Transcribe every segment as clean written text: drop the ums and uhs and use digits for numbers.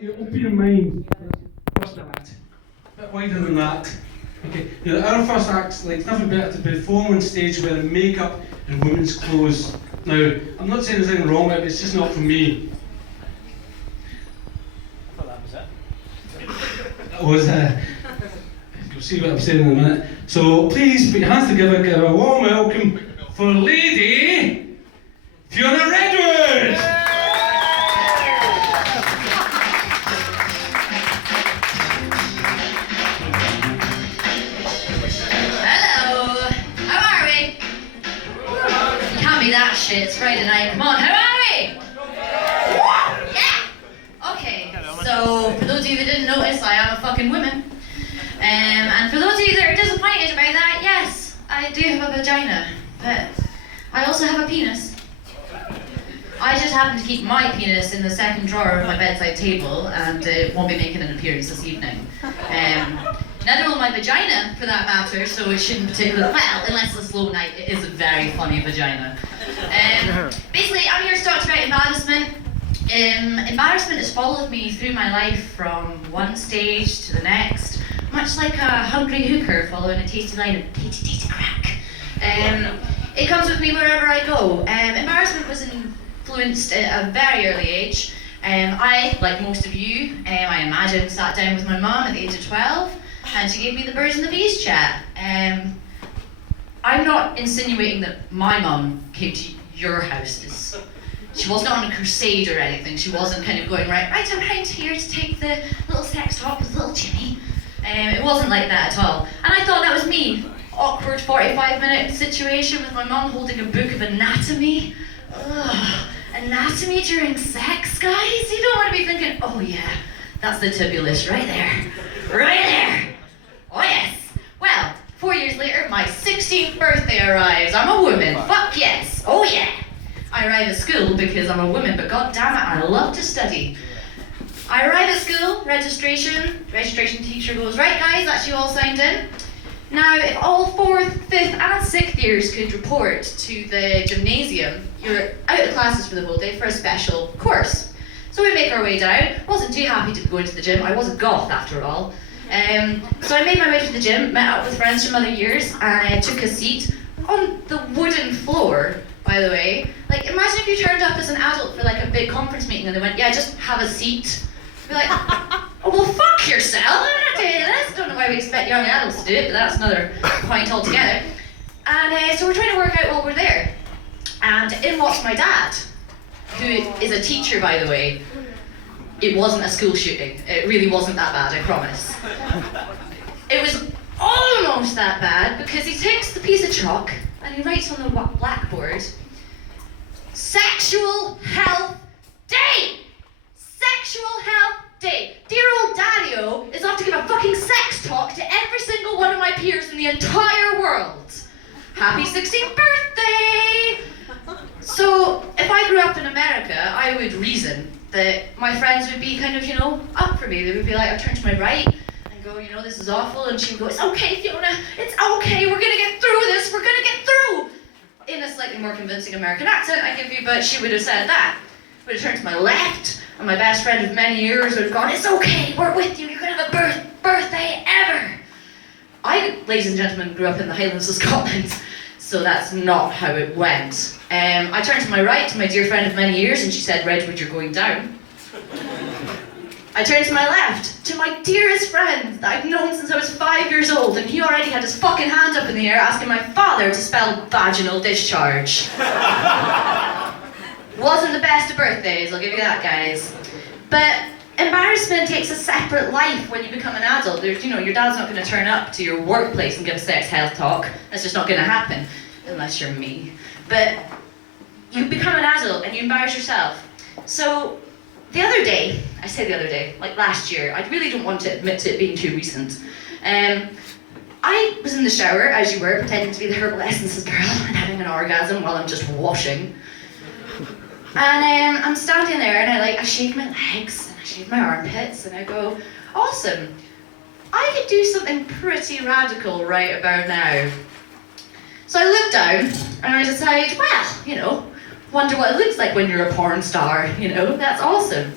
You open your mind. First act. A bit wider than that. Okay. Our first act's like nothing better to perform on stage wearing makeup and women's clothes. Now, I'm not saying there's anything wrong with it, it's just not for me. I thought that was it. That was you'll see what I'm saying in a minute. So please put your hands together, give a warm welcome for Lady Fiona Redwood! Hello! How are we? Can't be that shit, it's Friday night. Come on, how are we? Yeah! Okay, so for those of you that didn't notice, I am a fucking woman. And for those of you that are disappointed about that, yes, I do have a vagina, but I also have a penis. I just happen to keep my penis in the second drawer of my bedside table and it won't be making an appearance this evening. Neither will my vagina, for that matter, so it shouldn't particularly, well, unless it's a slow night, it is a very funny vagina. Basically, I'm here to talk about embarrassment. Embarrassment has followed me through my life from one stage to the next, much like a hungry hooker following a tasty line of tasty crack. It comes with me wherever I go. Embarrassment was influenced at a very early age. I, like most of you, I imagine, sat down with my mum at the age of 12, and she gave me the birds and the bees chat. I'm not insinuating that my mum came to your houses. She wasn't on a crusade or anything. She wasn't kind of going, right, I'm round here to take the little sex talk with little Jimmy. It wasn't like that at all. And I thought that was me. Awkward 45-minute situation with my mum holding a book of anatomy. Ugh, anatomy during sex, guys? You don't want to be thinking, oh yeah, that's the tibulus right there. Right there. Oh yes. Well, 4 years later, my 16th birthday arrives. I'm a woman. Fuck yes. Oh yeah. I arrive at school because I'm a woman, but god damn it, I love to study. I arrive at school, registration teacher goes, right guys, that's you all signed in. Now, if all 4th, 5th and 6th years could report to the gymnasium, you're out of classes for the whole day for a special course. So we make our way down. Wasn't too happy to go into the gym, I was a goth after all. So I made my way to the gym, met up with friends from other years, and I took a seat on the wooden floor, by the way. Like, imagine if you turned up as an adult for like a big conference meeting and they went, yeah, just have a seat. Be like, oh, well, fuck yourself, I'm not doing this. Don't know why we expect young adults to do it, but that's another point altogether. And so we're trying to work out what we're there. And in walks my dad, who is a teacher, by the way. It wasn't a school shooting. It really wasn't that bad, I promise. It was almost that bad because he takes the piece of chalk and he writes on the blackboard, Sexual Health Day! Sexual Health Day. Dear old Daddy-O is off to give a fucking sex talk to every single one of my peers in the entire world. Happy 16th birthday! So, if I grew up in America, I would reason that my friends would be kind of, up for me. They would be like, I'd turn to my right and go, this is awful. And she would go, it's okay, Fiona, it's okay, we're gonna get through this, we're gonna get through! In a slightly more convincing American accent, I give you, but she would have said that. Would have turned to my left, and my best friend of many years would have gone, it's okay, we're with you, you're gonna have a birthday ever. I, ladies and gentlemen, grew up in the Highlands of Scotland, so that's not how it went. I turned to my right, to my dear friend of many years, and she said, Redwood, you're going down. I turned to my left, to my dearest friend that I've known since I was 5 years old, and he already had his fucking hand up in the air asking my father to spell vaginal discharge. Wasn't the best of birthdays, I'll give you that, guys. But embarrassment takes a separate life when you become an adult. There's, your dad's not going to turn up to your workplace and give a sex health talk. That's just not going to happen, unless you're me. But you become an adult and you embarrass yourself. So the other day, I say the other day, like last year, I really don't want to admit to it being too recent. I was in the shower, as you were, pretending to be the Herbal Essences girl and having an orgasm while I'm just washing. And I'm standing there and I shake my legs and I shake my armpits and I go, awesome, I could do something pretty radical right about now. So I look down and I decide, well, wonder what it looks like when you're a porn star, that's awesome.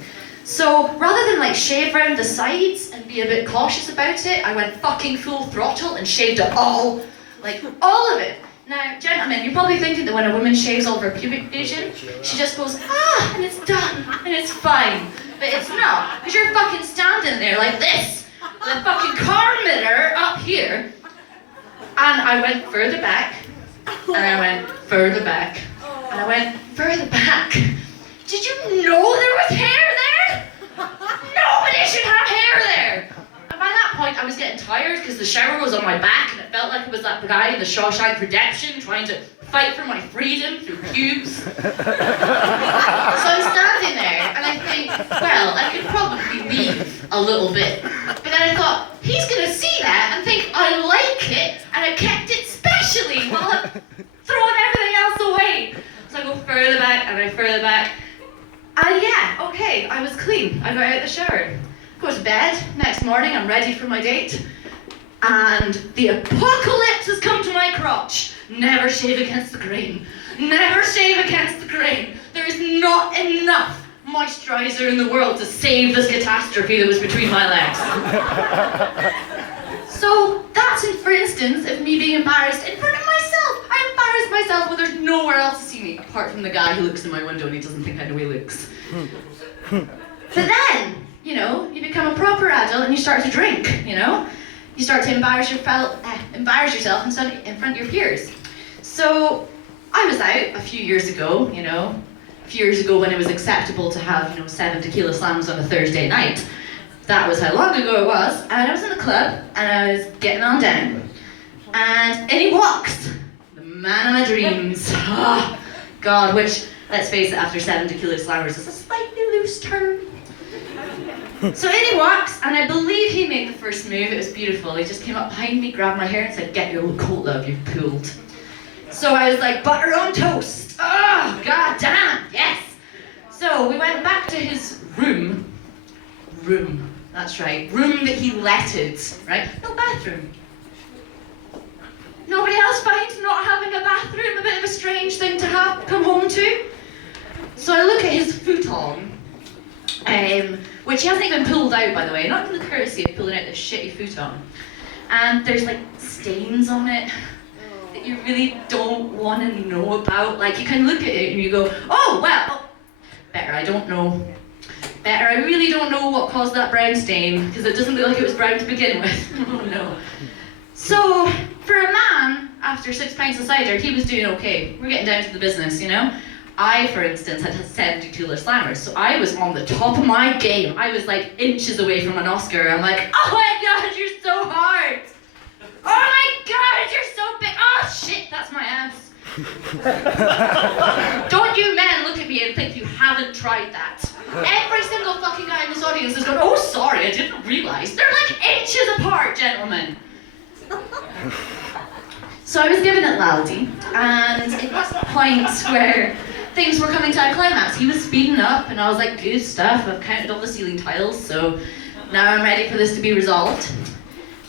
So rather than like shave round the sides and be a bit cautious about it, I went fucking full throttle and shaved it all. Like, all of it. Now, gentlemen, you're probably thinking that when a woman shaves all of her pubic region, she just goes, ah, and it's done, and it's fine. But it's not, because you're fucking standing there like this, with a fucking car mirror up here. And I went further back, and I went further back, and I went further back. Did you know there was hair there? Nobody should have hair there! And by that point, I was getting tired because the shower was on my back and it felt like it was that guy in the Shawshank Redemption trying to fight for my freedom through pubes. So I'm standing there and I think, well, I could probably leave a little bit. But then I thought, he's going to see that and think I like it and I kept it specially while I'm throwing everything else away. So I go further back and I further back. And yeah, okay, I was clean. I got out of the shower. Go to bed. Next morning, I'm ready for my date. And the apocalypse has come to my crotch. Never shave against the grain. Never shave against the grain. There is not enough moisturizer in the world to save this catastrophe that was between my legs. So that's, for instance, of me being embarrassed in front of myself. I embarrass myself when there's nowhere else to see me, apart from the guy who looks in my window and he doesn't think I know he looks. But then, you know, you become a proper adult and you start to drink, you know? You start to embarrass yourself in front of your peers. So I was out a few years ago, you know, a few years ago when it was acceptable to have, you know, 7 tequila slams on a Thursday night. That was how long ago it was. And I was in the club and I was getting on down. And in he walks, the man of my dreams. Oh, God, which, let's face it, after 7 tequila slammers is a slightly loose term. So in he walks, and I believe he made the first move. It was beautiful. He just came up behind me, grabbed my hair, and said, "Get your coat, love, you've pulled." So I was like, butter on toast. Oh, god damn, yes. So we went back to his room. That's right. Room that he letted, right? No bathroom. Nobody else finds not having a bathroom a bit of a strange thing to come home to? So I look at his futon, which he hasn't even pulled out, by the way, not even the courtesy of pulling out this shitty futon. And there's like stains on it that you really don't want to know about. Like, you can look at it and you go, oh, well, better I don't know. Better I really don't know what caused that brown stain, because it doesn't look like it was brown to begin with. Oh no. So, for a man, after 6 pints of cider, he was doing okay. We're getting down to the business, you know? I, for instance, had 70 tequila slammers, so I was on the top of my game. I was like inches away from an Oscar. I'm like, oh my god, you're so hard! Oh my god, you're so big! Oh shit, that's my ass. Don't you men look at me and think you haven't tried that. Every single fucking guy in this audience is going, oh sorry, I didn't realise. They're like inches apart, gentlemen. So I was given it laldy, and it was the point where things were coming to a climax. He was speeding up, and I was like, good stuff, I've counted all the ceiling tiles, so now I'm ready for this to be resolved.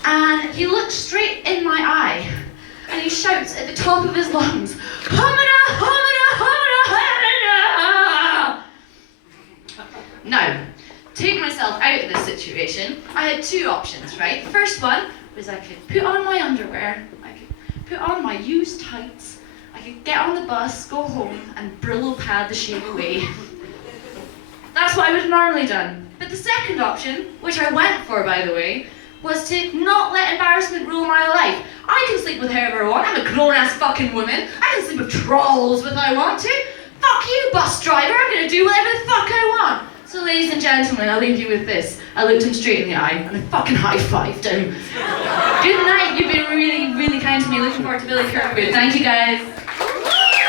And he looked straight in my eye, and he shouts at the top of his lungs, "Homina, homina, homina, homina!" Now, to take myself out of this situation, I had 2 options, right? The first one was I could put on my underwear, I could put on my used tights, I could get on the bus, go home, and Brillo pad the shame away. That's what I would have normally done. But the second option, which I went for, by the way, was to not let embarrassment rule my life. I can sleep with whoever I want. I'm a grown-ass fucking woman. I can sleep with trolls if I want to. Fuck you, bus driver. I'm gonna do whatever the fuck I want. So, ladies and gentlemen, I'll leave you with this. I looked him straight in the eye and I fucking high-fived him. Good night. You've been really, really kind to me. Looking forward to Billy Kirkwood. Thank you, guys.